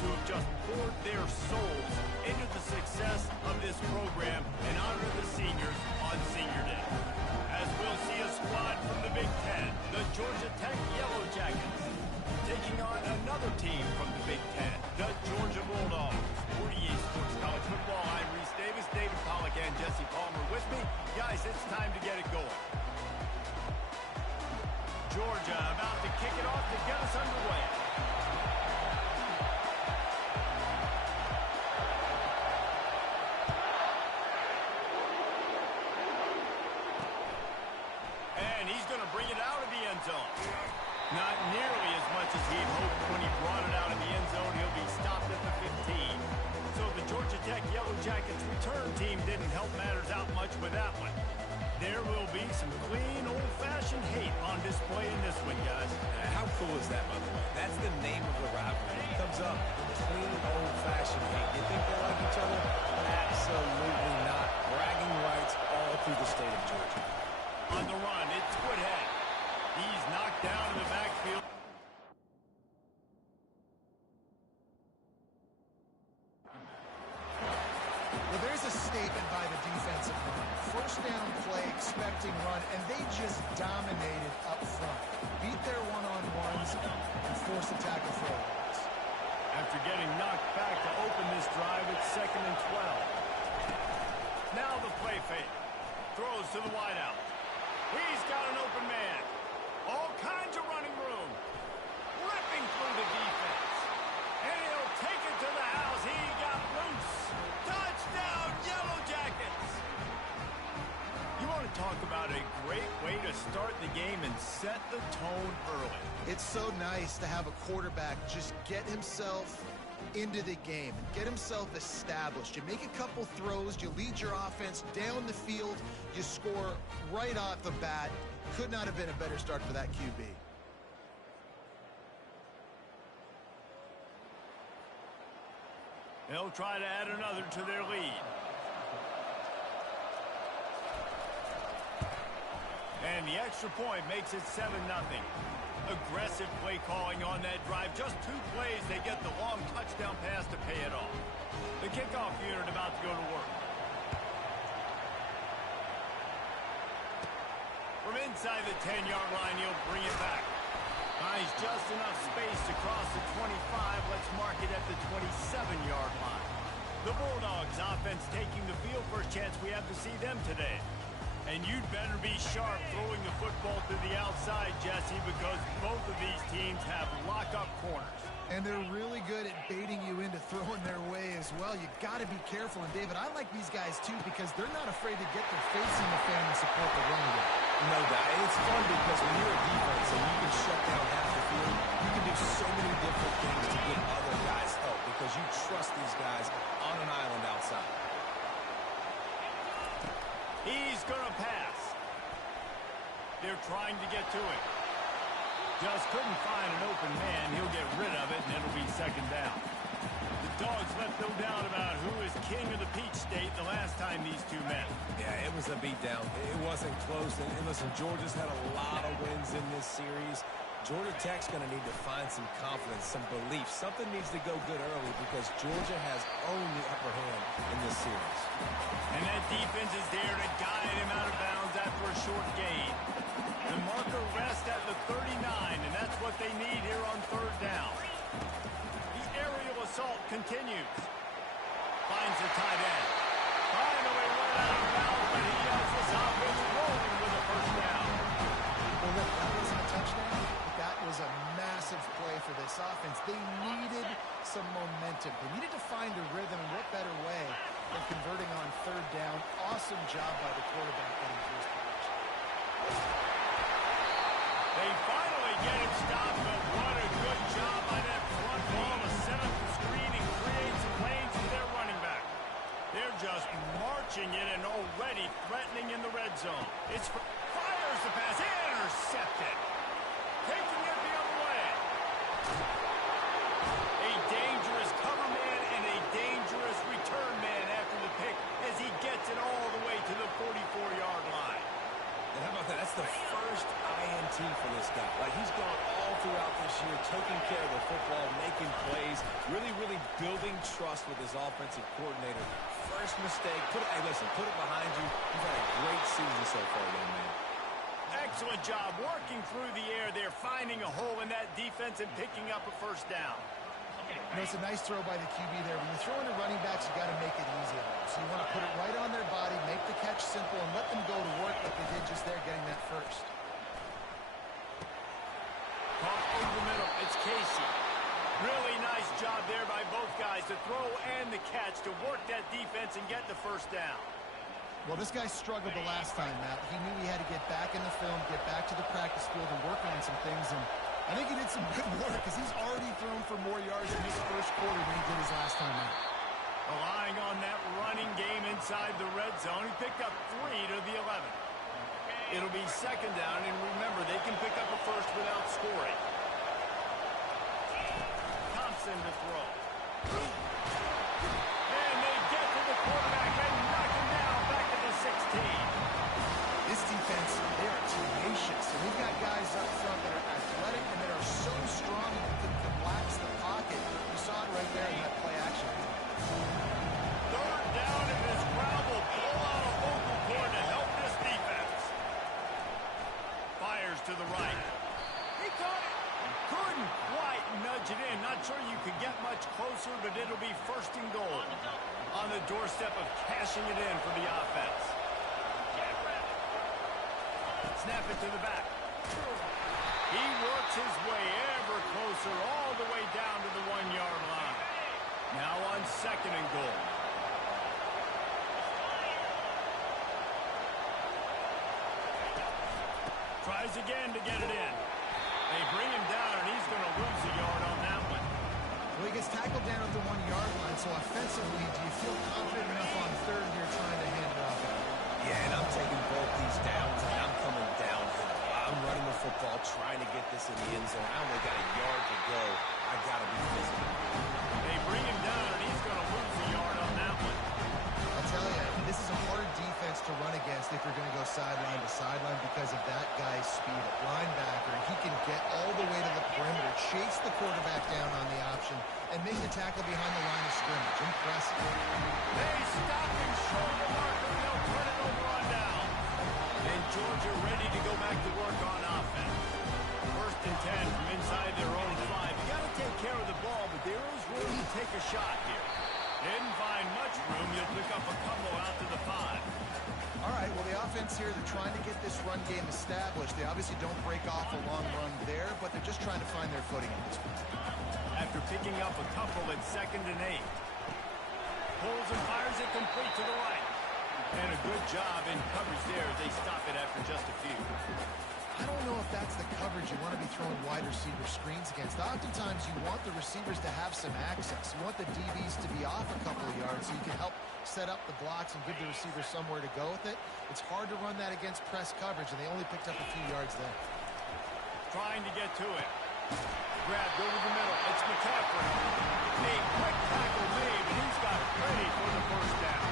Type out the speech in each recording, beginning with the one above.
who have just poured their souls into the success of this program and honor the seniors on Senior Day. As we'll see a squad from the Big Ten, the Georgia Tech Yellow Jackets, taking on another team from the Big Ten, the Georgia Bulldogs. 48 Sports College Football, I'm Reese Davis, David Pollack, and Jesse Palmer with me. Guys, it's time to get it going. Georgia about to kick it off to get us underway. And he's going to bring it out of the end zone. Not nearly as much as he'd hoped when he brought it out in the end zone. He'll be stopped at the 15. So the Georgia Tech Yellow Jackets return team didn't help matters out much with that one. There will be some clean, old-fashioned hate on display in this one, guys. How cool is that, by the way? That's the name of the rivalry. It comes up, clean, old-fashioned hate. You think they like each other? Absolutely not. Bragging rights all through the state of Georgia. On the run, it's Woodhead. He's knocked down in the backfield. Well, there's a statement by the defensive line. First down play, expecting run, and they just dominated up front. Beat their one-on-ones and forced the tackle throwaways. After getting knocked back to open this drive, it's 2nd and 12. Now the play fake. Throws to the wideout. He's got an open man. All kinds of running room. Ripping through the defense. And he'll take it to the house. He got loose. Touchdown, Yellow Jackets. You want to talk about a great way to start the game and set the tone early. It's so nice to have a quarterback just get himself into the game and get himself established. You make a couple throws, you lead your offense down the field, you score right off the bat. Could not have been a better start for that QB. They'll try to add another to their lead. And the extra point makes it 7-0. Aggressive play calling on that drive. Just 2 plays, they get the long touchdown pass to pay it off. The kickoff unit about to go to work. From inside the 10-yard line, he'll bring it back. Finds just enough space to cross the 25. Let's mark it at the 27-yard line. The Bulldogs offense taking the field. First chance we have to see them today. And you'd better be sharp throwing the football to the outside, Jesse, because both of these teams have lock-up corners. And they're really good at baiting you into throwing their way as well. You got to be careful. And, David, I like these guys, too, because they're not afraid to get their face in the fan and support the running game. No doubt. And it's fun because when you're a defense and you can shut down half the field, you can do so many different things to give other guys help because you trust these guys on an island outside. He's going to pass. They're trying to get to it. Just couldn't find an open man. He'll get rid of it, and it'll be 2nd down. The Dogs left no doubt about who is king of the Peach State the last time these two met. Yeah, it was a beatdown. It wasn't close. And listen, Georgia's had a lot of wins in this series. Georgia Tech's going to need to find some confidence, some belief. Something needs to go good early because Georgia has owned the upper hand in this series. And that defense is there to guide him out of bounds after a short gain. The marker rests at the 39, and that's what they need here on 3rd down. The aerial assault continues. Finds the tight end. Finally run out of bounds, but he has this offense rolling with a 1st down. Well, look, that wasn't a touchdown. That was a massive play for this offense. They needed some momentum. They needed to find a rhythm, and what better way than converting on 3rd down. Awesome job by the quarterback getting first position. They finally get him stopped, but what a good job by that front ball to set up the screen and create some lanes for their running back. They're just marching it and already threatening in the red zone. Fires the pass, intercepted. Taking it the other way. A dangerous cover man and a dangerous return man after the pick as he gets it all the way to the 44-yard line. And how about that? That's the first INT for this guy. Like, he's gone all throughout this year, taking care of the football, making plays, really building trust with his offensive coordinator. First mistake, hey, listen, put it behind you. You've had a great season so far, young man. Excellent job working through the air there, finding a hole in that defense and picking up a first down. You know, it's a nice throw by the QB there. When you're throwing to running backs, you got to make it easy on them. So you want to put it right on their body, make the catch simple, and let them go to work like they did just there, getting that first. Caught over the middle. It's Casey. Really nice job there by both guys to throw and the catch to work that defense and get the first down. Well, this guy struggled the last time, Matt. He knew he had to get back in the film, get back to the practice field, and work on some things. And I think he did some good work because he's already thrown for more yards in his first quarter than he did his last time out. Relying on that running game inside the red zone. He picked up 3 to the 11. It'll be second down, and remember, they can pick up a first without scoring. Thompson to throw. And they get to the quarterback and knock him down back to the 16. This defense, they are tenacious. And we've got guys up front that are athletic and that are so strong that can collapse the pocket. You saw it right there in that play action. Third down in this crowd will pull out a vocal cord to help this defense. Fires to the right. He caught it. Couldn't quite nudge it in. Not sure you could get much closer, but it'll be first and goal. On the doorstep of cashing it in for the offense. Snap it to the back. He works his way ever closer all the way down to the 1-yard line. Now on second and goal. Tries again to get it in. They bring him down, and he's going to lose a yard on that one. Well, he gets tackled down at the 1-yard line, so offensively, do you feel confident enough on third here trying to hand it off? Yeah, and I'm taking both these downs, and I'm coming downhill. I'm running the football, trying to get this in the end zone. I only got a yard to go. I got to be physical. They bring him down, and he's going to lose a yard on that one. I'll tell you, this is a hard defense to run against if you're going to go sideline to sideline because of that guy's speed at linebacker. He can get all the way to the perimeter, chase the quarterback down on the option, and make the tackle behind the line of scrimmage. Impressive. They stop him short of the mark, and they'll turn it over on down. And Georgia ready to go back to work on offense. First and 10 from inside their own 5. You got to take care of the ball, but there is room to take a shot here. Didn't find much room. You'll pick up a couple out to the 5. All right, well, the offense here, they're trying to get this run game established. They obviously don't break off a long run there, but they're just trying to find their footing at this point. After picking up a couple at second and 8. Pulls and fires it complete to the right. And a good job in coverage there as they stop it after just a few. I don't know if that's the coverage you want to be throwing wide receiver screens against. Oftentimes, you want the receivers to have some access. You want the DBs to be off a couple of yards so you can help set up the blocks and give the receiver somewhere to go with it. It's hard to run that against press coverage, and they only picked up a few yards there. Trying to get to it. Grabbed over the middle. It's McCaffrey. A quick tackle made, and he's got it ready for the first down.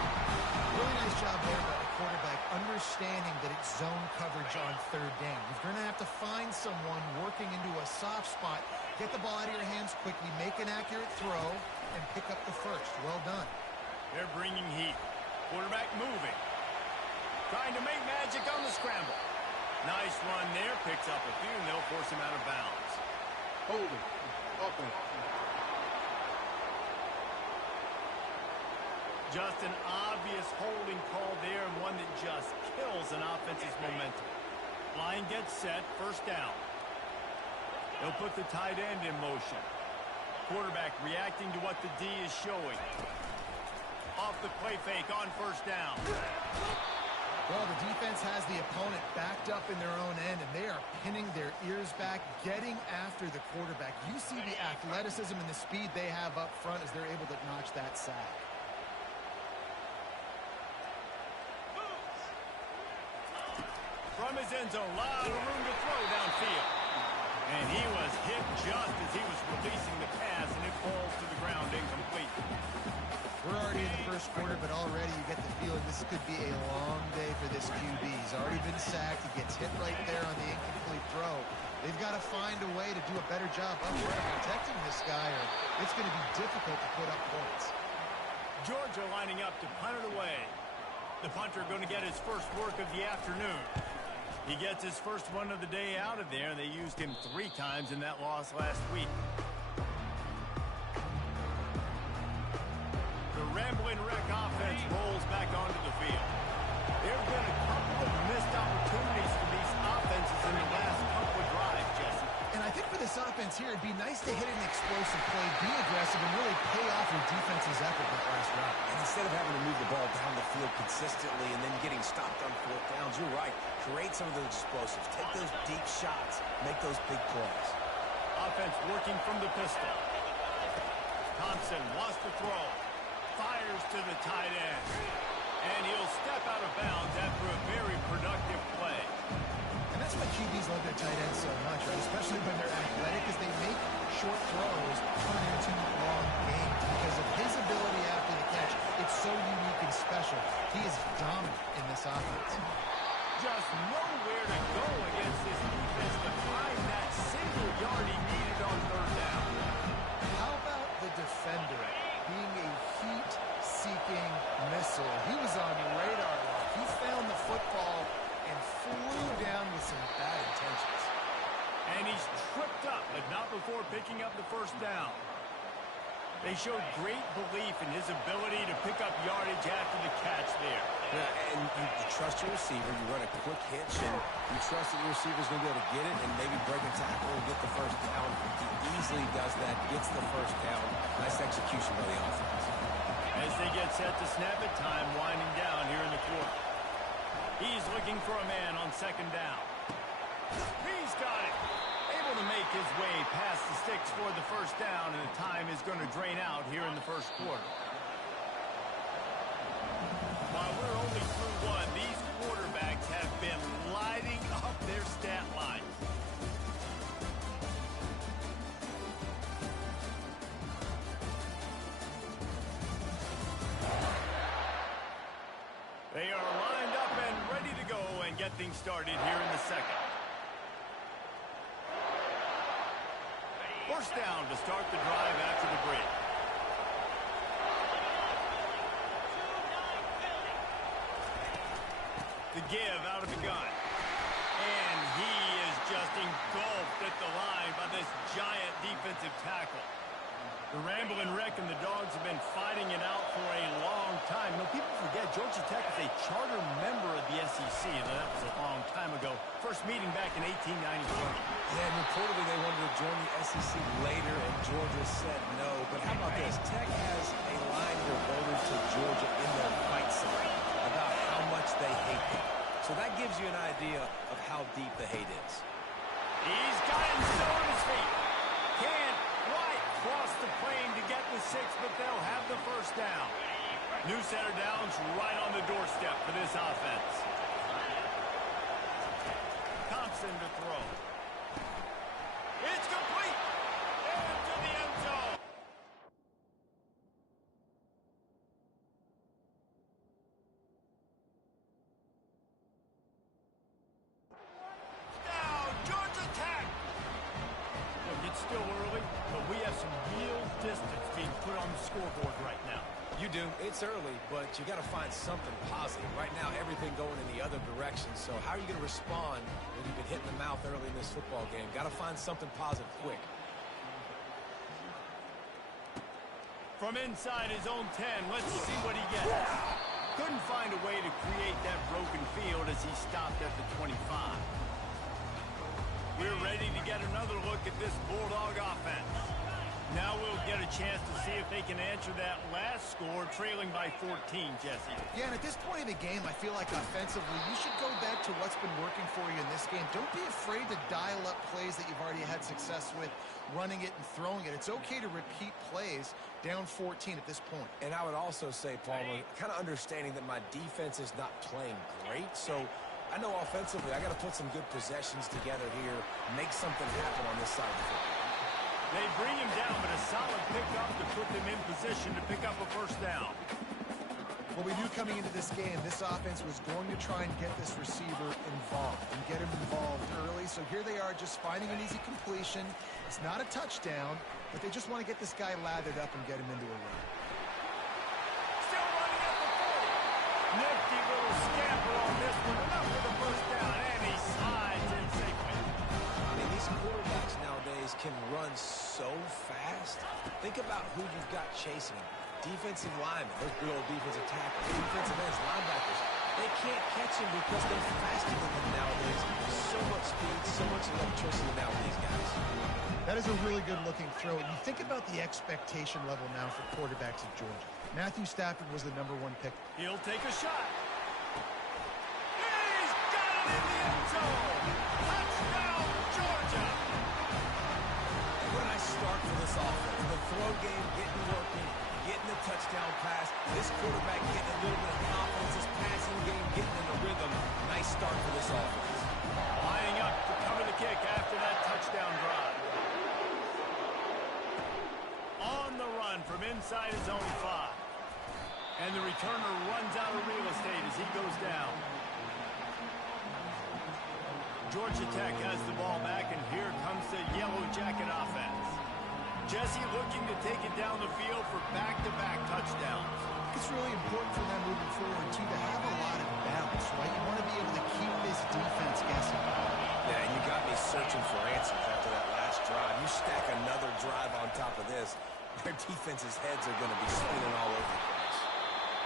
Really nice job there by the quarterback, understanding that it's zone coverage on third down. You're going to have to find someone working into a soft spot, get the ball out of your hands quickly, make an accurate throw, and pick up the first. Well done. They're bringing heat. Quarterback moving. Trying to make magic on the scramble. Nice run there. Picks up a few, and they'll force him out of bounds. Holding. Open. Just an obvious holding call there, and one that just kills an offense's momentum. Line gets set, first down. They'll put the tight end in motion. Quarterback reacting to what the D is showing. Off the play fake on first down. Well, the defense has the opponent backed up in their own end, and they are pinning their ears back, getting after the quarterback. You see the athleticism and the speed they have up front as they're able to notch that sack. From his end zone, lot of room to throw downfield. And he was hit just as he was releasing the pass, and it falls to the ground incomplete. We're already in the first quarter, but already you get the feeling this could be a long day for this QB. He's already been sacked. He gets hit right there on the incomplete throw. They've got to find a way to do a better job up front of protecting this guy, or it's going to be difficult to put up points. Georgia lining up to punt it away. The punter going to get his first work of the afternoon. He gets his first one of the day out of there. They used him 3 times in that loss last week. The Ramblin' Wreck offense rolls back onto the field. There have been a couple of missed opportunities for these offenses in the last couple of drives, Jesse. And I think for this offense here, it'd be nice to hit an explosive play, be aggressive, and really pay off your defense's effort that last round. And instead of having to move the ball down the field consistently and then getting stopped on 4th downs, you're right. Create some of those explosives. Take those deep shots. Make those big plays. Offense working from the pistol. Thompson wants to throw. Fires to the tight end. And he'll step out of bounds after a very productive play. And that's why QBs love their tight ends so much, right? Especially when they're athletic, because they make short throws turn into long gains. Because of his ability after the catch, it's so unique and special. He is dominant in this offense. Just nowhere to go against this defense to find that single yard he needed on 3rd down. How about the defender being a heat-seeking missile? He was on radar lock. He found the football and flew down with some bad intentions. And he's tripped up, but not before picking up the 1st down. They showed great belief in his ability to pick up yardage after the catch there. Yeah, and you trust your receiver. You run a quick hitch, and you trust that your receiver's going to be able to get it and maybe break a tackle and get the 1st down. He easily does that, gets the 1st down. Nice execution by the offense. As they get set to snap it, time winding down here in the quarter. He's looking for a man on 2nd down. He's got it. Able to make his way past the sticks for the 1st down, and the time is going to drain out here in the 1st quarter. While we're only through 1, these quarterbacks have been lighting up their stat line. They are lined up and ready to go and get things started here in the 2nd. 1st down to start the drive after the break. The give out of the gun. And he is just engulfed at the line by this giant defensive tackle. The Ramblin' Wreck and the Dogs have been fighting it out for a long time. You know, people forget Georgia Tech is a charter member of the SEC, and that was a long time ago. First meeting back in 1893. Yeah, and reportedly they wanted to join the SEC later, and Georgia said no. But how about this? Tech has a line devoted to Georgia in their fight song about how much they hate them. So that gives you an idea of how deep the hate is. He's got him still on his feet. Can't quite cross the plane to get the 6, but they'll have the 1st down. New set of downs right on the doorstep for this offense. Thompson to throw. It's complete. Into the end zone. Down, Georgia Tech. Look, it's still early, but we have some real distance being put on the scoreboard right now. You do. It's early, but you got to find something positive. Right now, everything going in the other direction. So how are you going to respond when you've been hit in the mouth early in this football game? Got to find something positive quick. From inside his own 10, let's see what he gets. Couldn't find a way to create that broken field as he stopped at the 25. We're ready to get another look at this Bulldog offense. Now we'll get a chance to see if they can answer that last score, trailing by 14, Jesse. Yeah, and at this point in the game, I feel like offensively, you should go back to what's been working for you in this game. Don't be afraid to dial up plays that you've already had success with, running it and throwing it. It's okay to repeat plays down 14 at this point. And I would also say, Palmer, kind of understanding that my defense is not playing great, so I know offensively I got to put some good possessions together here, make something happen on this side of the football. They bring him down, but a solid pickup to put them in position to pick up a first down. Well, we knew coming into this game, this offense was going to try and get this receiver involved and get him involved early. So here they are just finding an easy completion. It's not a touchdown, but they just want to get this guy lathered up and get him into a run. Still running at the 40. Nifty little scamper on this one. Enough for the first down, and he slides in safely. I mean, these quarterbacks nowadays can run so fast. Think about who you've got chasing him. Defensive linemen, those good old defensive tackles, defensive ends, linebackers. They can't catch him because they're faster than them nowadays. So much speed, so much electricity now with these guys. That is a really good-looking throw. You think about the expectation level now for quarterbacks at Georgia. Matthew Stafford was the #1 pick. He'll take a shot. He's got it in the end zone. Touchdown, Georgia. What a nice start for this offense. The throw game getting working, getting the touchdown pass. This quarterback getting a little bit of confidence. This passing game getting in the rhythm. Nice start for this offense. Lining up to cover the kick after that touchdown drive. On the run from inside his own 5. And the returner runs out of real estate as he goes down. Georgia Tech has the ball back, and here comes the Yellow Jacket offense. Jesse looking to take it down the field for back-to-back touchdowns. It's really important for them moving forward, too, to have a lot of balance, right? You want to be able to keep this defense guessing. Yeah, you got me searching for answers after that last drive. You stack another drive on top of this, their defense's heads are going to be spinning all over the place.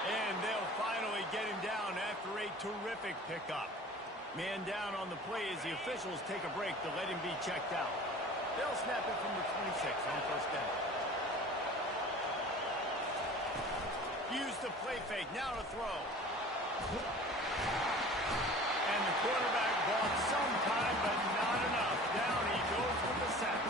And they'll finally get him down after a terrific pickup. Man down on the play as the officials take a break to let him be checked out. They'll snap it from the 26 on first down. Use the play fake, now to throw. And the quarterback bought some time, but not enough. Down he goes with the sack.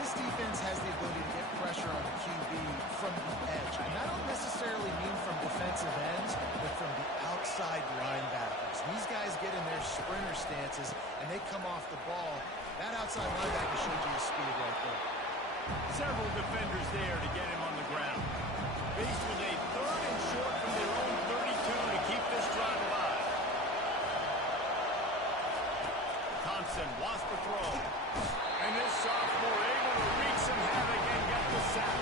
This defense has the ability to get pressure on the QB from the edge. And I don't necessarily mean from defensive ends, but from the outside linebackers. These guys get in their sprinter stances, and they come off the ball. That outside linebacker showed you his speed right there. Several defenders there to get him on the ground. Faced with a 3rd and short from their own 32 to keep this drive alive. Thompson wants the throw. And this sophomore able to wreak some havoc and get the sack.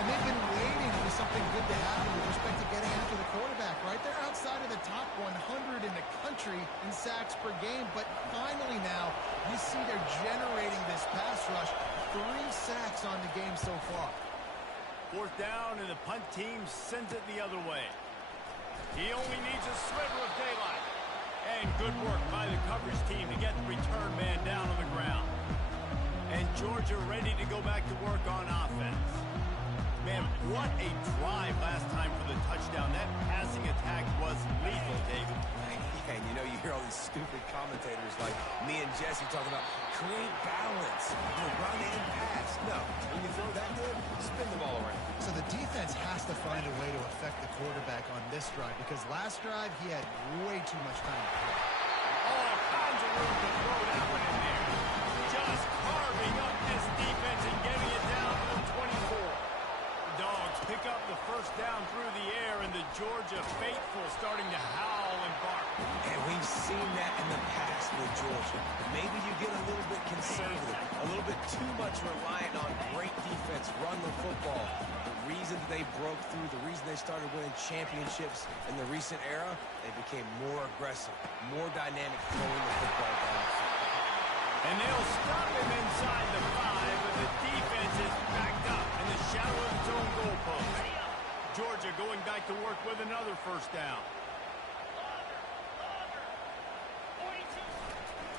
And they've been waiting for something good to happen with respect to getting after the quarterback, right? They're outside of the top 100 in the country in sacks per game, but finally now you see they're generating this pass rush. 3 sacks on the game so far. 4th down, and the punt team sends it the other way. He only needs a sliver of daylight. And good work by the coverage team to get the return man down on the ground. And Georgia ready to go back to work on offense. Man, what a drive last time for the touchdown. That passing attack was lethal, David. And you know, you hear all these stupid commentators like me and Jesse talking about create balance, run and pass. No, when you throw that good, spin the ball around. So the defense has to find a way to affect the quarterback on this drive, because last drive he had way too much time to throw. All kinds of room to throw that one in there. Just carving up this defense and getting it down to the 24. The Dogs pick up the first down through the air, and the Georgia faithful starting to howl and bark. And we've seen that in the past with Georgia. Maybe you get a little bit conservative, a little bit too much reliant on great defense, run the football. The reason they broke through, the reason they started winning championships in the recent era, they became more aggressive, more dynamic throwing the football down the field. And they'll stop him inside the 5, but the defense is backed up in the shadow of its own goalpost. Georgia going back to work with another first down.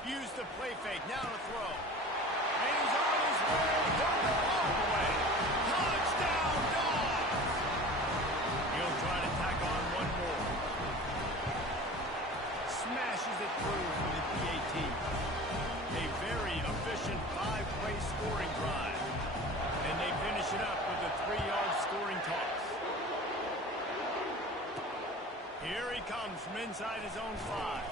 Use the play fake, now to throw. And he's on his way. He'll go all the way. Touchdown, Dogs! He'll try to tack on one more. Smashes it through for the PAT. A very efficient 5-play scoring drive. And they finish it up with a 3-yard scoring toss. Here he comes from inside his own 5.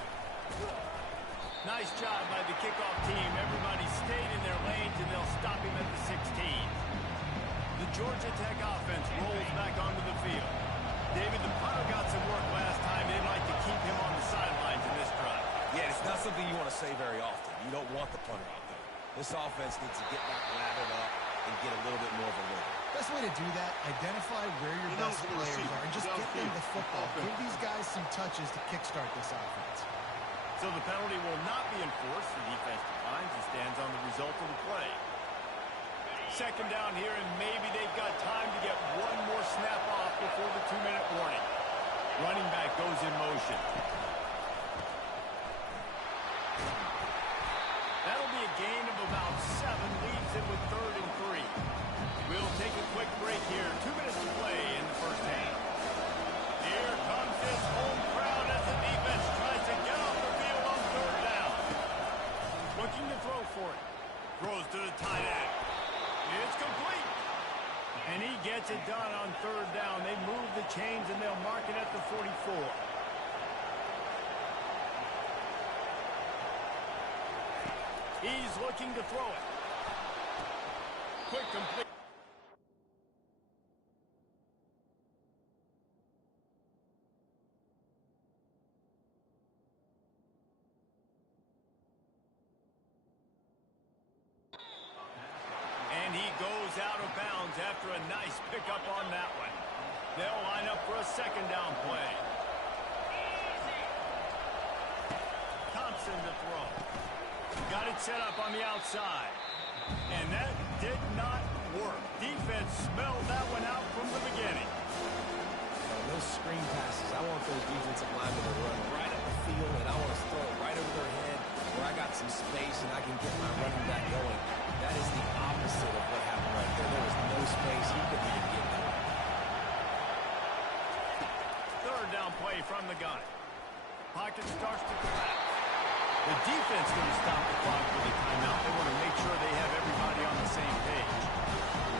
Nice job by the kickoff team. Everybody stayed in their lanes, and they'll stop him at the 16. The Georgia Tech offense rolls back onto the field. David, the punter got some work last time. They'd like to keep him on the sidelines in this drive. Yeah, it's not something you want to say very often. You don't want the punter out there. This offense needs to get back lathered up and get a little bit more of a rhythm. Best way to do that, identify where your best players are and just get them the football. Give these guys some touches to kickstart this offense. So the penalty will not be enforced. The defense declines and stands on the result of the play. Second down here, and maybe they've got time to get one more snap off before the 2-minute warning. Running back goes in motion. That'll be a gain of about 7, leaves it with 3rd and 3. We'll take a quick break here. 2 minutes to play in the first half. Here comes this home crowd as the defense tries to get off the field on 3rd down. Looking to throw for it. Throws to the tight end. It's complete. And he gets it done on 3rd down. They move the chains, and they'll mark it at the 44. He's looking to throw it. Quick complete. And he goes out of bounds after a nice pickup on that one. They'll line up for a 2nd down play. Thompson to throw. Got it set up on the outside. And that did not work. Defense smelled that one out from the beginning. Those screen passes, I want those defensive linemen to run right up the field, and I want to throw it right over their head where I got some space and I can get my running back going. That is the opposite of what happened right there. There was no space. He couldn't even get there. 3rd down play from the gun. Pocket starts to collapse. The defense going to stop the clock with a timeout. They want to make sure they have everybody on the same page.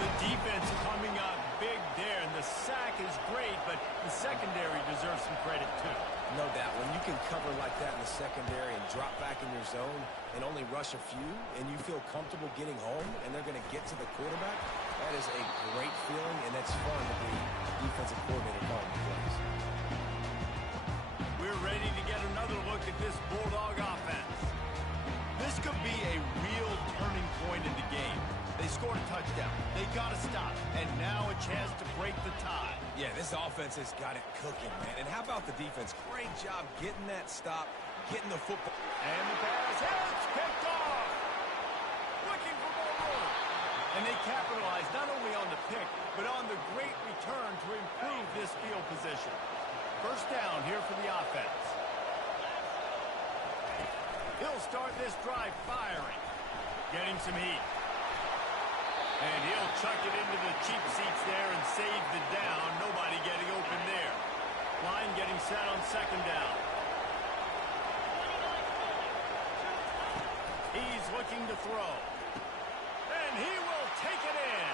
The defense coming up big there, and the sack is great, but the secondary deserves some credit too. No doubt. When you can cover like that in the secondary and drop back in your zone and only rush a few, and you feel comfortable getting home, and they're going to get to the quarterback, that is a great feeling, and it's fun to be defensive coordinator calling the plays. We're ready to get another look at this Bulldog offense. This could be a real turning point in the game. They scored a touchdown. They got to stop. And now a chance to break the tie. Yeah, this offense has got it cooking, man. And how about the defense? Great job getting that stop, getting the football. And the pass is picked off. Looking for more room. And they capitalized not only on the pick, but on the great return to improve this field position. First down here for the offense. He'll start this drive firing. Getting some heat. And he'll chuck it into the cheap seats there and save the down. Nobody getting open there. Line getting set on 2nd down. He's looking to throw. And he will take it in.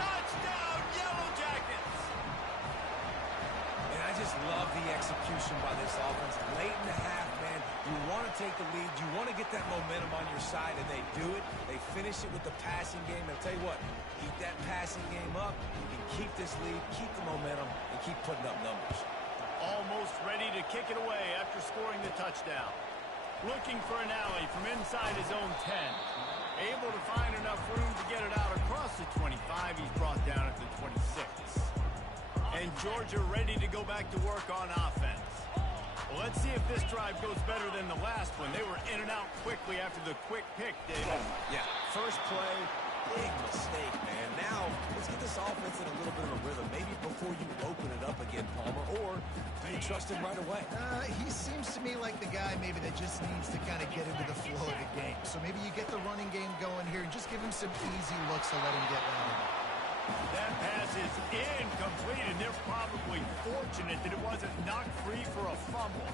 Touchdown, Yellow Jackets! And I just love the execution by this offense. Late in the half, man, you want to take the lead. You want to get that momentum on your side, and they do it. They finish it with the passing game. And I'll tell you what, keep that passing game up. You can keep this lead, keep the momentum, and keep putting up numbers. Almost ready to kick it away after scoring the touchdown. Looking for an alley from inside his own 10. Able to find enough room to get it out across the 25. He's brought down at the 26. And Georgia ready to go back to work on offense. Well, let's see if this drive goes better than the last one. They were in and out quickly after the quick pick, David. Yeah, first play, big mistake, man. Now, let's get this offense in a little bit of a rhythm. Maybe before you open it up again, Palmer, or do you trust him right away? He seems to me like the guy maybe that just needs to kind of get into the flow of the game. So maybe you get the running game going here and just give him some easy looks to let him get rounded. That pass is incomplete, and they're probably fortunate that it wasn't knocked free for a fumble.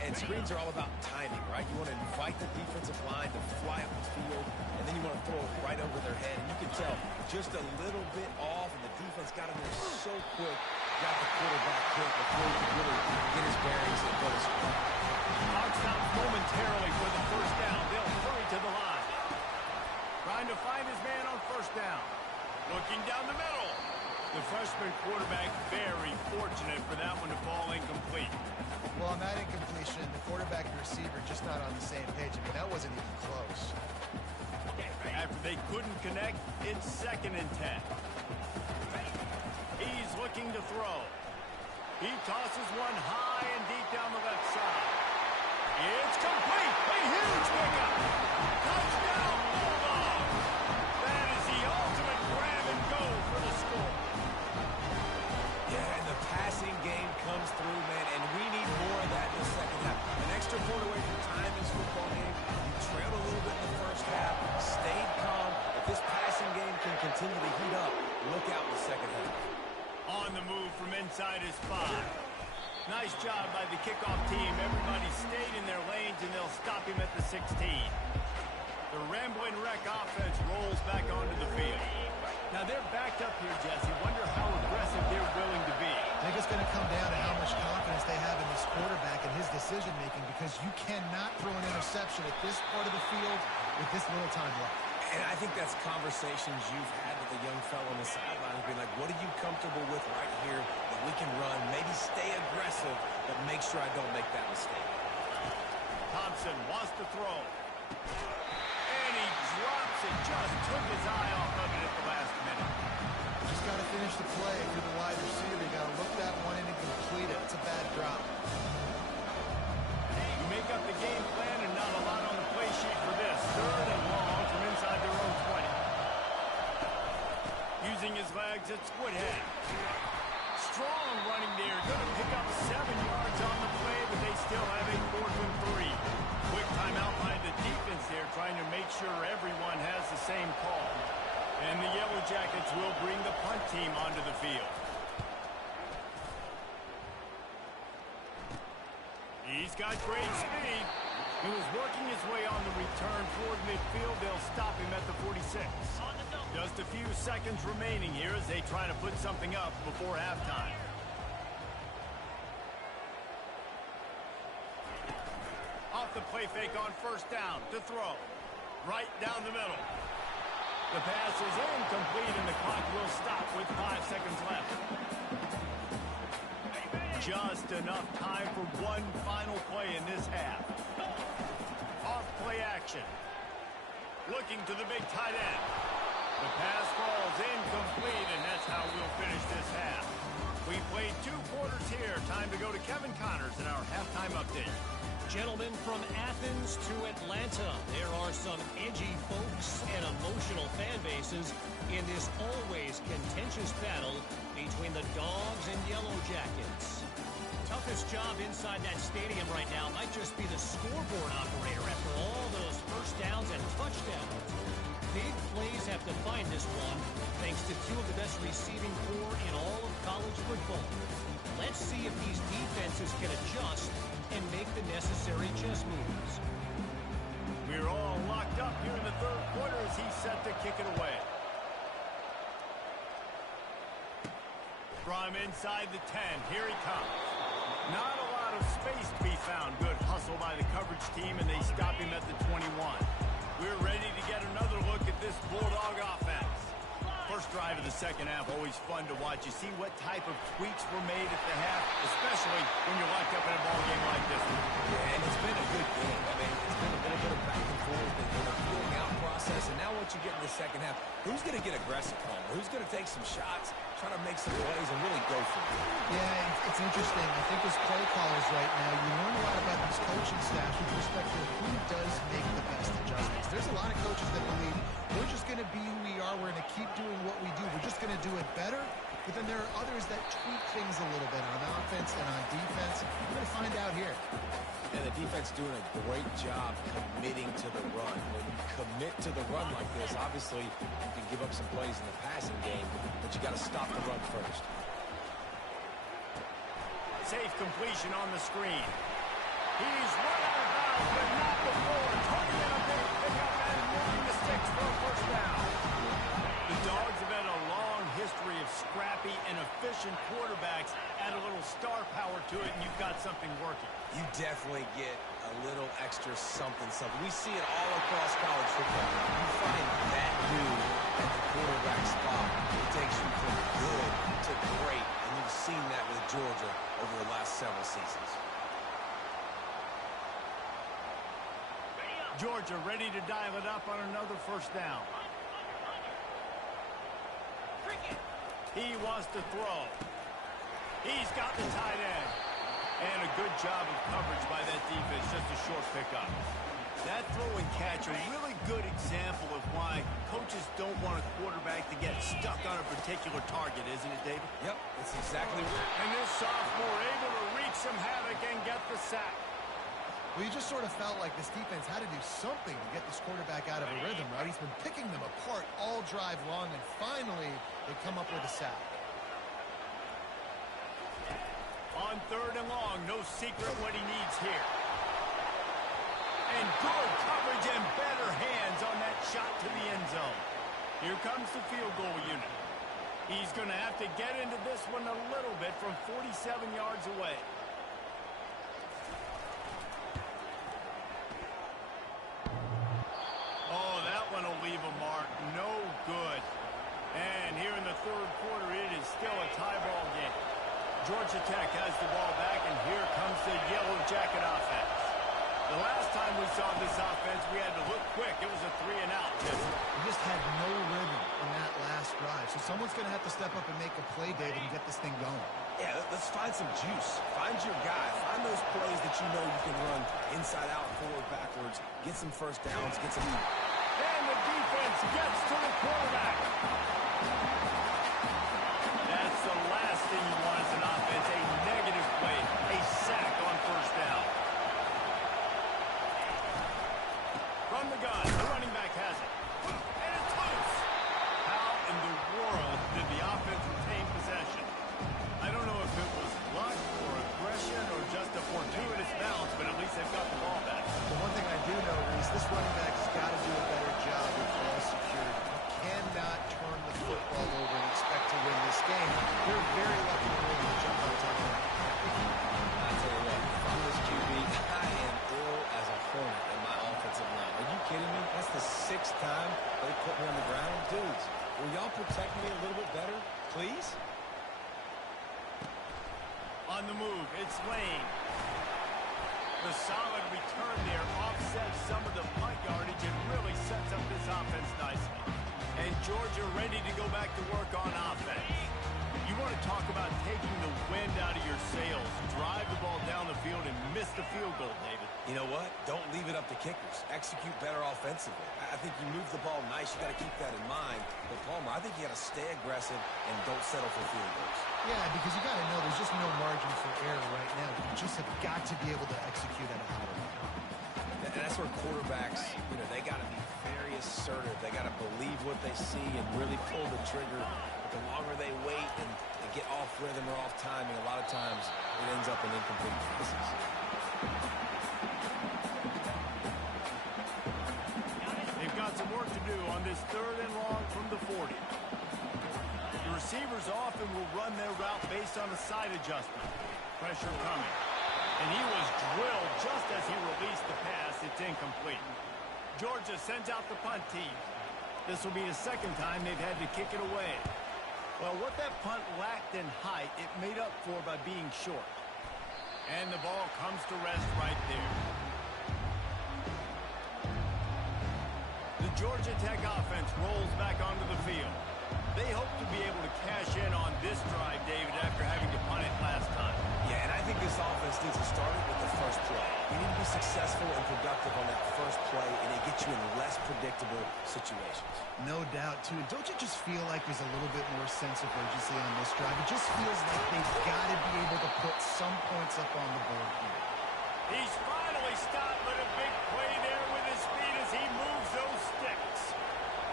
And screens are all about timing, right? You want to invite the defensive line to fly up the field, and then you want to throw it right over their head. And you can tell just a little bit off, and the defense got in there so quick, got the quarterback quick before he could really get his bearings and put his foot. Clock stops momentarily for the first down. They'll hurry to the line. Trying to find his man on first down. Looking down the middle. The freshman quarterback very fortunate for that one to fall incomplete. Well, on that incompletion, the quarterback and receiver just not on the same page. I mean, that wasn't even close. After they couldn't connect, it's 2nd and 10. He's looking to throw. He tosses one high and deep down the left side. It's complete. A huge pickup. Touchdown, Bulldogs. That is the ultimate grab and go for the score. Yeah, and the passing game comes through, man, and we need more of that in the second half. An extra point away from time in this football game. You trailed a little bit in the first half, stayed calm. If this passing game can continue to heat up, look out in the second half. On the move from inside his 5. Nice job by the kickoff team. Everybody stayed in their lanes, and they'll stop him at the 16. The Rambling Wreck offense rolls back onto the field. Now they're backed up here, Jesse. Wonder how aggressive they're willing to be. I think it's going to come down to how much confidence they have in this quarterback and his decision-making, because you cannot throw an interception at this part of the field with this little time left. And I think that's conversations you've had with a young fellow on the sideline, being like, what are you comfortable with right here that we can run? Maybe stay aggressive, but make sure I don't make that mistake. Thompson wants to throw. And he drops it. Just took his eye off of it at the last minute. Just got to finish the play. If you're the wide receiver, you got to look that one in and complete it. It's a bad drop. You make up the game plan and not a lot on the play sheet for this. 3rd and long from inside their own 20. Using his legs, it's Woodhead. Strong running there. Going to pick up 7 yards on the play, but they still have a 4th and 3. Quick timeout by the defense there, trying to make sure everyone has the same call. And the Yellow Jackets will bring the punt team onto the field. He's got great speed. He was working his way on the return toward midfield. They'll stop him at the 46. Just a few seconds remaining here as they try to put something up before halftime. Off the play fake on first down to throw. Right down the middle. The pass is incomplete and the clock will stop with 5 seconds left. Just enough time for one final play in this half. Off play action. Looking to the big tight end. The pass falls incomplete, and that's how we'll finish this half. We played 2 quarters here. Time to go to Kevin Connors in our halftime update. Gentlemen, from Athens to Atlanta, there are some edgy folks and emotional fan bases in this always contentious battle between the Dogs and Yellow Jackets. Toughest job inside that stadium right now might just be the scoreboard operator after all those first downs and touchdowns. Big plays have defined this one, thanks to 2 of the best receiving corps in all of college football. Let's see if these defenses can adjust and make the necessary chess moves. We're all locked up here in the 3rd quarter as he's set to kick it away. From inside the 10, here he comes. Not a lot of space to be found. Good hustle by the coverage team, and they stop him at the 21. We're ready to get another look at this Bulldog offense. First drive of the second half, always fun to watch. You see what type of tweaks were made at the half, especially when you're locked up in a ball game like this one. Yeah, and it's been a good game. I mean, it's been a little bit of back and forth and a feeling out process. And now once you get in the second half, who's going to get aggressive, Palmer? Who's going to take some shots, try to make some plays, and really go for it? Yeah, it's interesting. I think as play callers right now, you learn a lot about these coaching staffs with respect to who does make the best adjustments. There's a lot of coaches that believe we're just going to be who we are. We're going to keep doing what we do. We're just going to do it better. But then there are others that tweak things a little bit on offense and on defense. We're going to find out here. And the defense doing a great job committing to the run. When you commit to the run like this, obviously you can give up some plays in the passing game, but you got to stop the run first. Safe completion on the screen. He's run out of bounds, but not before. Turning in a big pickup and moving the sticks for a first down. The Dogs have had a long history of scrappy and efficient quarterbacks. Add a little star power to it, and you've got something working. You definitely get a little extra something. We see it all across college football. You find that dude at the quarterback spot. It takes you from good to great, and you've seen that with Georgia over the last several seasons. Georgia ready to dial it up on another first down. He wants to throw. He's got the tight end. And a good job of coverage by that defense, just a short pickup. That throw and catch, a really good example of why coaches don't want a quarterback to get stuck on a particular target, isn't it, David? Yep, that's exactly right. And this sophomore able to wreak some havoc and get the sack. Well, you just sort of felt like this defense had to do something to get this quarterback out of a rhythm, right? He's been picking them apart all drive long, and finally they come up with a sack. On third and long, no secret what he needs here. And good coverage and better hands on that shot to the end zone. Here comes the field goal unit. He's going to have to get into this one a little bit from 47 yards away. Oh, that one will leave a mark. No good. And here in the third quarter, it is still a tie ball game. Georgia Tech has the ball back, and here comes the Yellow Jacket offense. The last time we saw this offense, we had to look quick. It was a 3-and-out. We just had no rhythm in that last drive. So someone's going to have to step up and make a play, David, and get this thing going. Yeah, let's find some juice. Find your guy. Find those plays that you know you can run inside out, forward, backwards. Get some first downs. Get some... And the defense gets to the quarterback. That's the last thing you want as an offense, a negative play, a sack on first down. From the gun, the running back has it. And it's loose. How in the world did the offense retain possession? I don't know if it was luck or aggression or just a fortuitous bounce, but at least they've got the ball back. The one thing I do know is this running back has got to do a better job with ball security. You cannot turn the football over and expect to win this game. They're very lucky to win the jump on top of that. I tell you what, if I'm this QB, I am ill as a hornet in my offensive line. Are you kidding me? That's the 6th time they put me on the ground. Dudes, will y'all protect me a little bit better, please? On the move, it's Lane. The solid return there offsets some of the punt yardage and really sets up this offense nicely. And Georgia ready to go back to work on offense. You want to talk about taking the wind out of your sails. Drive the ball down the field and miss the field goal, David. You know what? Don't leave it up to kickers. Execute better offensively. I think you move the ball nice. You got to keep that in mind. But, Palmer, I think you got to stay aggressive and don't settle for field goals. Yeah, because you got to know there's just no margin for error right now. You just have got to be able to execute at a high level. And that's where quarterbacks, they got to be very assertive. They got to believe what they see and really pull the trigger. But the longer they wait and they get off rhythm or off timing, a lot of times it ends up in incomplete passes. They've got some work to do on this third and long from the 40. The receivers often will run their route based on a side adjustment. Pressure coming. And he was drilled just as he released the pass. It's incomplete. Georgia sends out the punt team. This will be the second time they've had to kick it away. Well, what that punt lacked in height, it made up for by being short. And the ball comes to rest right there. The Georgia Tech offense rolls back onto the field. They hope to be able to cash in on this drive, David, after having to punt it last time. Yeah, and I think this offense needs to start it with the first play. You need to be successful and productive on that first play, and it gets you in less predictable situations. No doubt, too. Don't you just feel like there's a little bit more sense of urgency on this drive? It just feels like they've got to be able to put some points up on the board here. He's finally stopped with a big play there with his feet as he moves those sticks.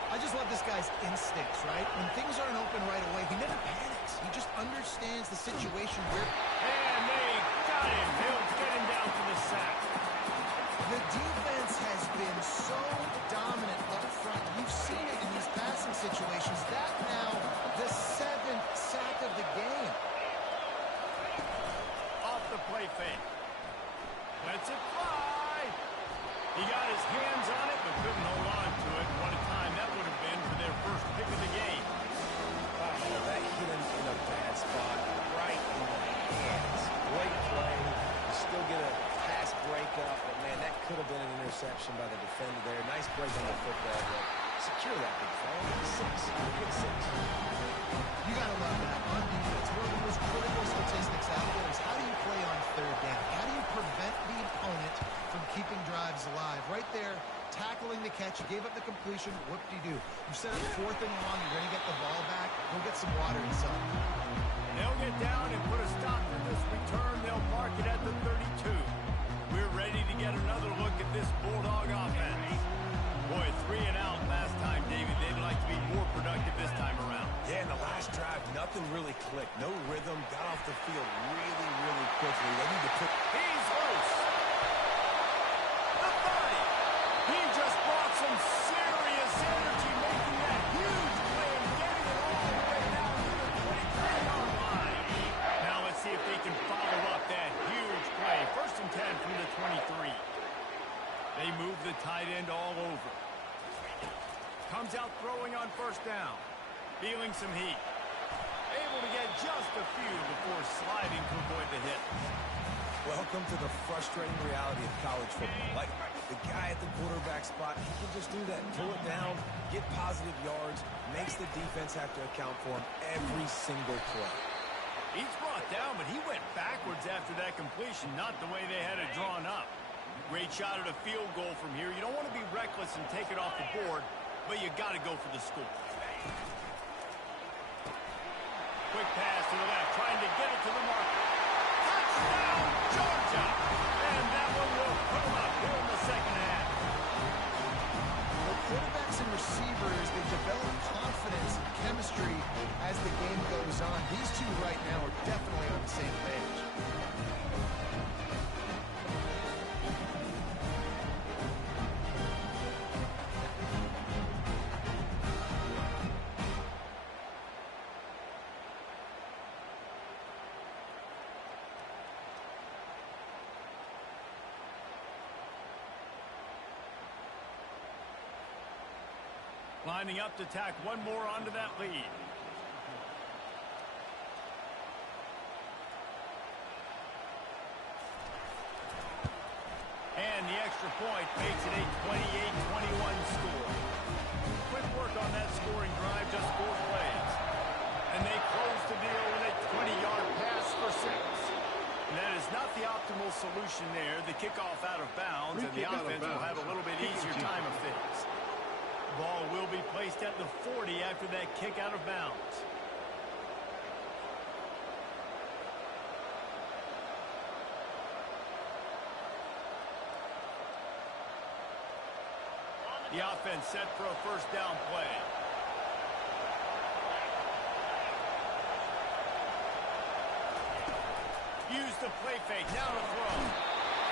I just love this guy's instincts, right? When things aren't open right away, he never panics. He just understands the situation where... And they got him. He'll get him down for the sack. The defense has been so dominant up front. You've seen it in these passing situations. That now the 7th sack of the game. play fake. Lets it fly. He got his hands on it, but couldn't hold on to it. What a time that would have been for their first pick of the game. Oh, that hit him in a bad spot, right in the hands. Great play. You still get a pass breakup, but man, that could have been an interception by the defender there. Nice break on the football, but secure that big fella. Get 6. You got to love that on defense. One of the most critical statistics out there is how do you play on third down? How do you prevent the opponent from keeping drives alive? Right there, tackling the catch. You gave up the completion. Whoop-de-doo. You set up 4th and long. You're going to get the ball back. Go get some water and some. They'll get down and put a stop to this return. They'll mark it at the 32. We're ready to get another look at this Bulldog offense. Boy, 3 and out last time, David. They'd like to be more productive this time around. Yeah, in the last drive, nothing really clicked. No rhythm. Got off the field really, really quickly. They need to put... He's loose. The 30. He just brought some serious energy, making that huge play and getting it all the way down to the 23-yard line. Now let's see if they can follow up that huge play. 1st and 10 from the 23. They move the tight end all over. Comes out throwing on 1st down. Feeling some heat. Able to get just a few before sliding to avoid the hit. Welcome to the frustrating reality of college football. Like, the guy at the quarterback spot, he can just do that. Pull it down, get positive yards, makes the defense have to account for him every single play. He's brought down, but he went backwards after that completion, not the way they had it drawn up. Great shot at a field goal from here. You don't want to be reckless and take it off the board, but you got to go for the score. Quick pass to the left, trying to get it to the marker. Touchdown, Georgia! And that one will put them up here in the second half. Well, quarterbacks and receivers, they develop confidence and chemistry as the game goes on. These two right now are definitely on the same page. Lining up to tack one more onto that lead. And the extra point makes it a 28-21 score. Quick work on that scoring drive, just 4 plays. And they close the deal with a 20-yard pass for 6. That is not the optimal solution there. The kickoff out of bounds, and the offense will have a little bit easier time of things. Ball will be placed at the 40 after that kick out of bounds. The offense set for a 1st down play. Use the play fake, now to throw.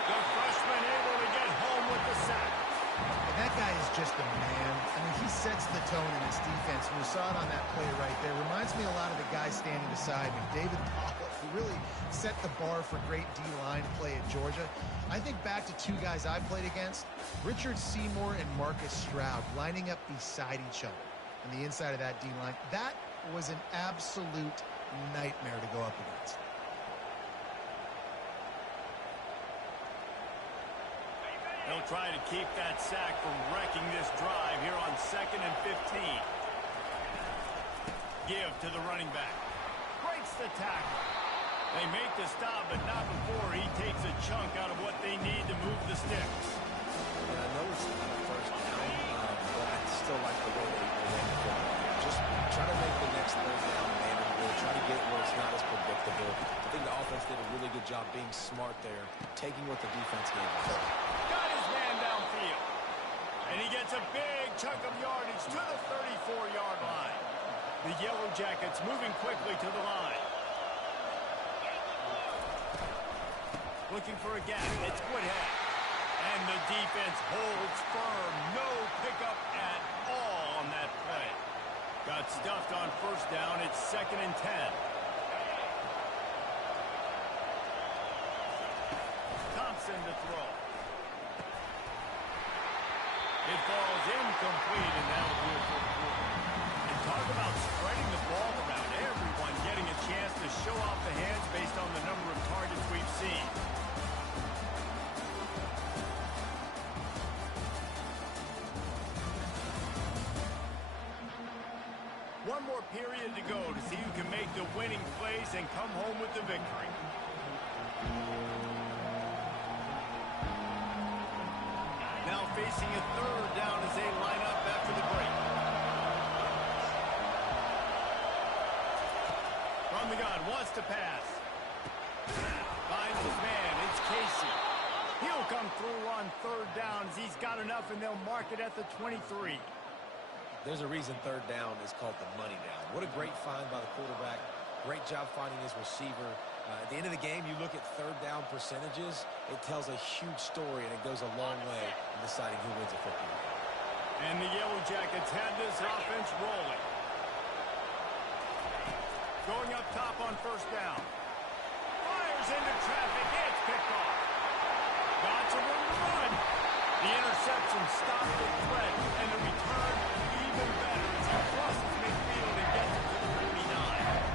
The freshman able to get home with the sack. And that guy is just a man. I mean, he sets the tone in his defense. We saw it on that play right there. Reminds me a lot of the guy standing beside me, David Pollock, who really set the bar for great D-line play at Georgia. I think back to 2 guys I played against, Richard Seymour and Marcus Stroud, lining up beside each other on the inside of that D-line. That was an absolute nightmare to go up against. They'll try to keep that sack from wrecking this drive here on 2nd and 15. Give to the running back. Breaks the tackle. They make the stop, but not before he takes a chunk out of what they need to move the sticks. And I know it's not a 1st down, but I still like the way they ran the ball. Just try to make the next 3rd down manageable. Try to get it where it's not as predictable. I think the offense did a really good job being smart there, taking what the defense gave them. Got his man downfield. And he gets a big chunk of yardage to the 34-yard line. The Yellow Jackets moving quickly to the line. Looking for a gap. It's Woodhead. And the defense holds firm. No pickup at all on that play. Got stuffed on 1st down. It's 2nd and 10. Wilson to throw. It falls incomplete, and that'll do it for the quarter. And talk about spreading the ball around. Everyone getting a chance to show off the hands based on the number of targets we've seen. One more period to go to see who can make the winning plays and come home with the victory. Now facing a third down as they line up after the break. From the gun, wants to pass. Finds his man, it's Casey. He'll come through on third downs. He's got enough, and they'll mark it at the 23. There's a reason third down is called the money down. What a great find by the quarterback. Great job finding his receiver. At the end of the game, you look at third down percentages. It tells a huge story, and it goes a long way in deciding who wins a football game. And the Yellow Jackets had this offense rolling. Going up top on first down. Fires into traffic. It's picked off. Got some room to run. The interception stopped the threat, and the return even better as he crosses midfield and gets it to the 49.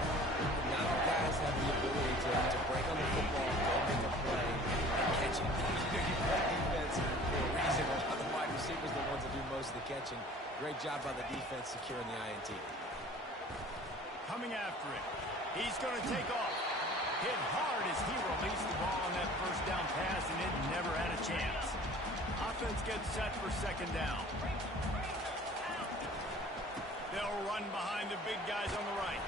Now the guys have the ability to break on the football, go make a play, and catch it. You play defense for a reason. A lot of the wide receivers are the ones that do most of the catching. Great job by the defense securing the INT. Coming after it. He's going to take off. Hit hard as he released the ball on that first down pass, and it never had a chance. Offense gets set for second down. They'll run behind the big guys on the right.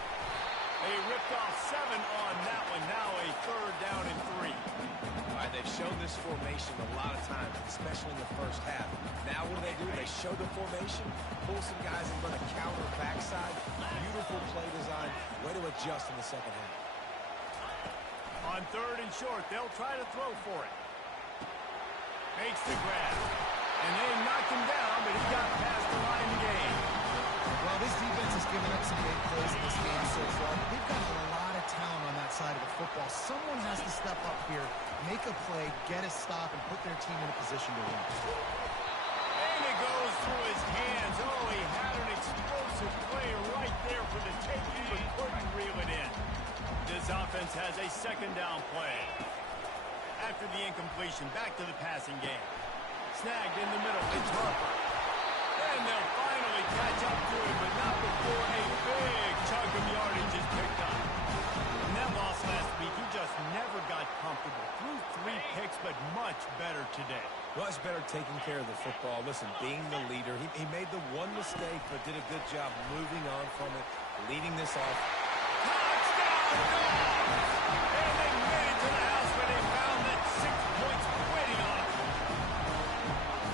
They ripped off 7 on that one. Now a third down and 3. All right, they've shown this formation a lot of times, especially in the first half. Now what do? They show the formation, pull some guys and run a counter backside. Beautiful play design. Way to adjust in the second half. On third and short, they'll try to throw for it. Makes the grab. And they knocked him down, but he got past the line of the game. Well, this defense has given up some big plays in this game so far, but they've got a lot of talent on that side of the football. Someone has to step up here, make a play, get a stop, and put their team in a position to win. And it goes through his hands. Oh, he had an explosive play right there for the taking, but couldn't reel it in. This offense has a second down play. After the incompletion, back to the passing game. Snagged in the middle, it's Harper. And they'll finally catch up to him, but not before a big chunk of yardage is picked up. In that loss last week, he just never got comfortable. Threw 3 picks, but much better today. Much better taking care of the football. Listen, being the leader, he made the one mistake, but did a good job moving on from it, leading this off. Touchdown, Dogs! And they made it to the house where they found that 6 points waiting on them.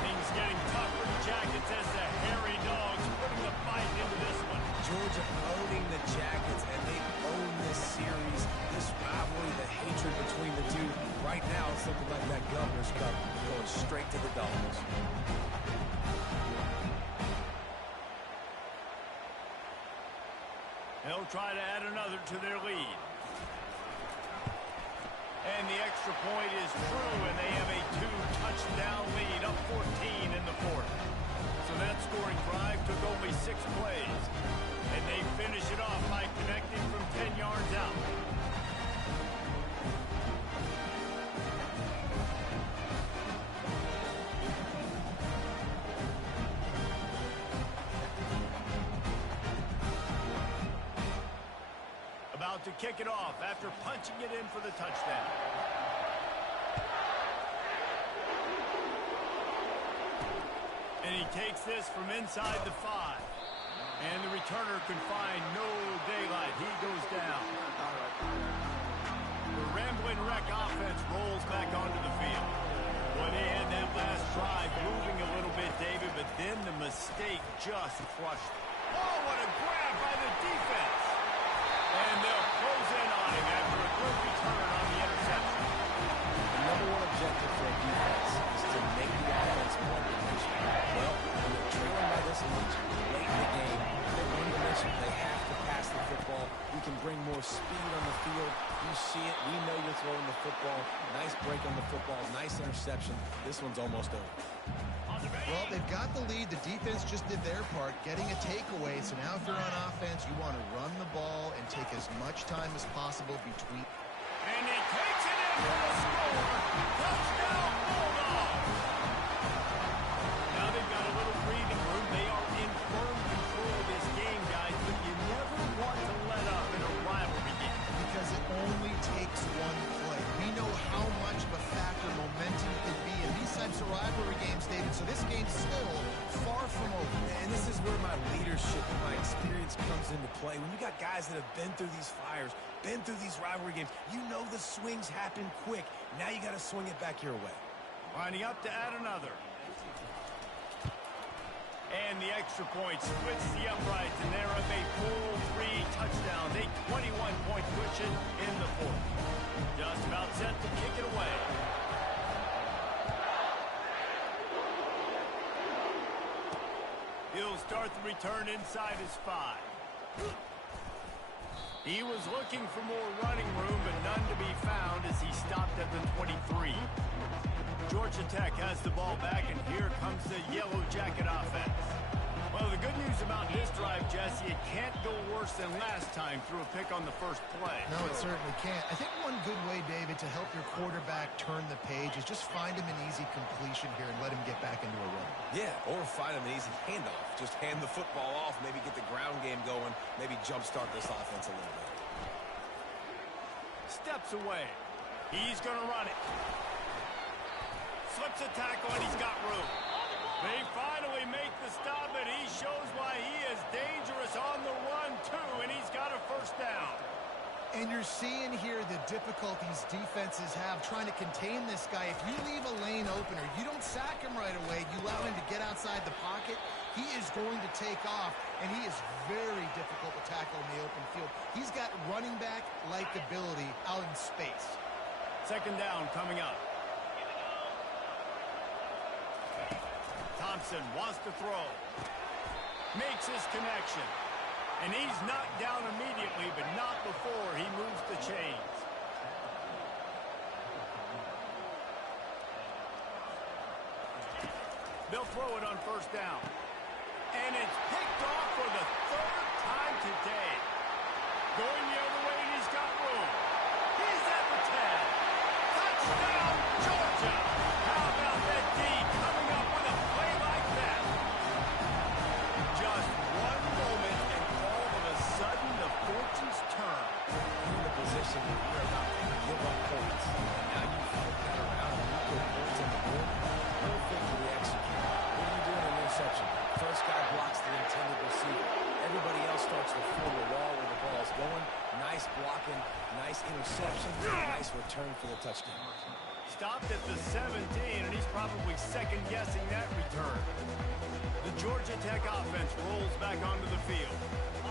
Things getting tough for the Jackets as the hairy Dogs putting the fight into this one. Georgia owning the Jackets, and they own this series, this rivalry, the hatred between the two. Right now, it's looking like that Governor's Cup going straight to the Dogs. They'll try to add another to their lead. And the extra point is true, and they have a 2-touchdown lead, up 14 in the fourth. So that scoring drive took only 6 plays. And they finish it off by connecting from 10 yards out. About to kick it off after punching it in for the touchdown. And he takes this from inside the 5. And the returner can find no daylight. He goes down. The Ramblin' Wreck offense rolls back onto the field. Well, they had that last drive moving a little bit, David, but then the mistake just crushed it. Oh, what a grab by the defense. And they'll close in on him after a good return on the interception. The number one objective for a defense is to make the offense one-dimensional. Well, when they're trailing by this much late in the game, they're one-dimensional. They have to pass the football. You can bring more speed on the field. You see it. We know you're throwing the football. Nice break on the football. Nice interception. This one's almost over. Well, they've got the lead. The defense just did their part, getting a takeaway. So now if you're on offense, you want to run the ball and take as much time as possible between. And he takes it in for the score. Touchdown, Bulldogs. Now they've got a little breathing room. They are in firm control of this game, guys, but you never want to let up in a rivalry game. Because it only takes one play. We know how much of a factor momentum can be in these types of rivalry games, David, so this game's still far from over. And this is where my leadership and my experience comes into play. When you got guys that have been through these fires, been through these rivalry games, you know the swings happen quick. Now you got to swing it back your way. Lining up to add another. And the extra point splits the uprights, and they're up a full 3 touchdowns, a 21-point cushion in the fourth. Just about set to kick it away. He'll start the return inside his 5. He was looking for more running room, but none to be found as he stopped at the 23. Georgia Tech has the ball back, and here comes the Yellow Jacket offense. Well, the good news about this drive, Jesse, it can't go worse than last time through a pick on the first play. No, it certainly can't. I think one good way, David, to help your quarterback turn the page is just find him an easy completion here and let him get back into a run. Yeah, or find him an easy handoff. Just hand the football off, maybe get the ground game going, maybe jumpstart this offense a little bit. Steps away. He's going to run it. Slips a tackle, and he's got room. They finally make the stop, and he shows why he is dangerous on the run, too, and he's got a first down. And you're seeing here the difficulties defenses have trying to contain this guy. If you leave a lane open or you don't sack him right away, you allow him to get outside the pocket, he is going to take off, and he is very difficult to tackle in the open field. He's got running back-like ability out in space. Second down coming up. Thompson wants to throw. Makes his connection. And he's knocked down immediately, but not before he moves the chains. They'll throw it on first down. And it's picked off for the 3rd time today. Going the other way, and he's got room. He's at the 10. Touchdown, Georgia. How about that D coming up with a play like that? Just one moment, and all of a sudden, the fortunes turn. You're in the position where you're about to give up points. And now you flip that around and you put points on the board. Perfectly executed. What are you doing in interception? First guy blocks the intended receiver. Everybody else starts to form a wall where the ball's going. Nice blocking, nice interception, nice return for the touchdown. Stopped at the 17, and he's probably second-guessing that return. The Georgia Tech offense rolls back onto the field.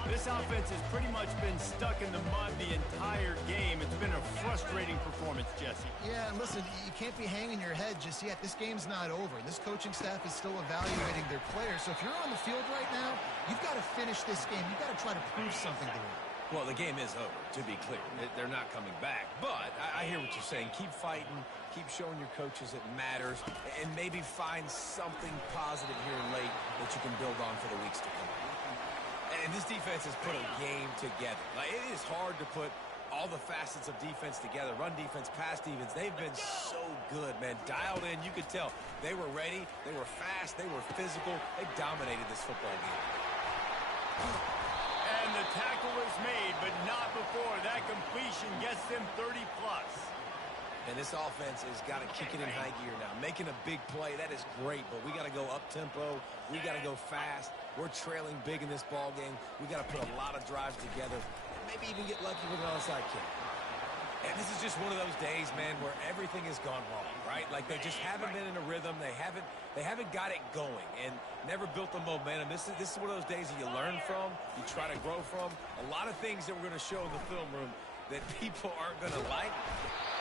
This offense has pretty much been stuck in the mud the entire game. It's been a frustrating performance, Jesse. Yeah, and listen, you can't be hanging your head just yet. This game's not over. This coaching staff is still evaluating their players. So if you're on the field right now, you've got to finish this game. You've got to try to prove something to them. Well, the game is over, to be clear. They're not coming back. But I hear what you're saying. Keep fighting. Keep showing your coaches it matters. And maybe find something positive here late that you can build on for the weeks to come. And this defense has put a game together. Like, it is hard to put all the facets of defense together. Run defense, pass defense. They've been so good, man. Dialed in. You could tell they were ready. They were fast. They were physical. They dominated this football game. And the tackle is made, but not before that completion gets them 30-plus. And this offense has got to kick it in high gear now. Making a big play, that is great, but we got to go up-tempo. We got to go fast. We're trailing big in this ball game. We got to put a lot of drives together. Maybe even get lucky with an onside kick. And this is just one of those days, man, where everything has gone wrong, right? Like they just haven't been in a rhythm. They haven't got it going and never built the momentum. This is one of those days that you learn from, you try to grow from. A lot of things that we're going to show in the film room that people aren't going to like.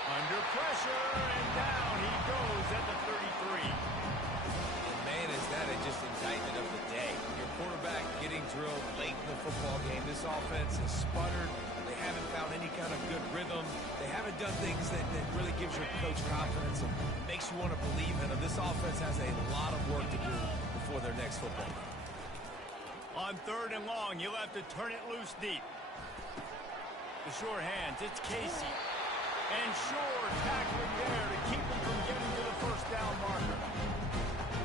Under pressure, and down he goes at the 33. And man, is that just indictment of the day. Your quarterback getting drilled late in the football game. This offense has sputtered. They haven't found any kind of good rhythm. They haven't done things that really gives your coach confidence and makes you want to believe in them. This offense has a lot of work to do before their next football game. On 3rd and long, you'll have to turn it loose deep. The sure hands, it's Casey. And sure tackling there to keep him from getting to the first down marker.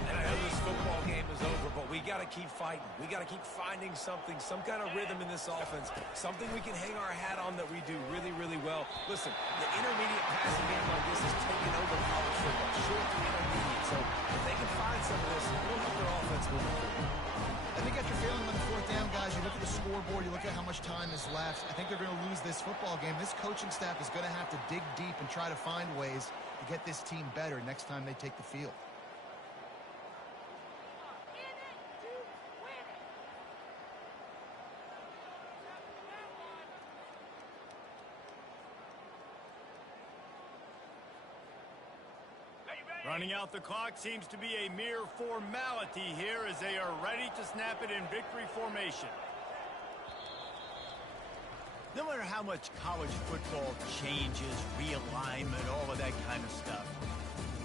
And I know this football game is over, but we got to keep fighting. We got to keep finding something, some kind of rhythm in this offense, something we can hang our hat on that we do really, really well. Listen, the intermediate passing game like this is taking over college football, short to intermediate. So if they can find some of this, we'll help their offense move forward. I think after failing on the 4th down, guys, you look at the scoreboard, you look at how much time is left. I think they're going to lose this football game. This coaching staff is going to have to dig deep and try to find ways to get this team better next time they take the field. Running out the clock seems to be a mere formality here as they are ready to snap it in victory formation. No matter how much college football changes, realignment, all of that kind of stuff,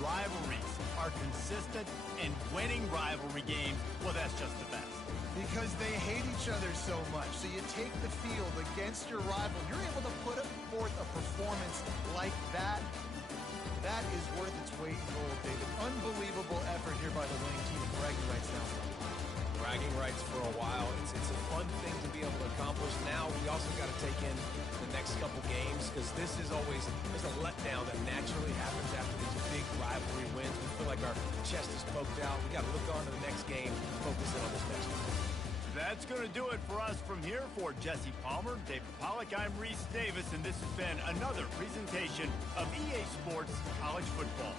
rivalries are consistent, and winning rivalry games, well, that's just the best. Because they hate each other so much. So you take the field against your rival. You're able to put forth a performance like that. That is worth its weight in gold, David. Unbelievable effort here by the winning team, and bragging rights now. Bragging rights for a while. It's a fun thing to be able to accomplish. Now we also got to take in the next couple games because this is always, there's a letdown that naturally happens after these big rivalry wins. We feel like our chest is poked out. We got to look on to the next game, focus in on this next one. That's going to do it for us from here. For Jesse Palmer, David Pollack, I'm Reese Davis, and this has been another presentation of EA Sports College Football.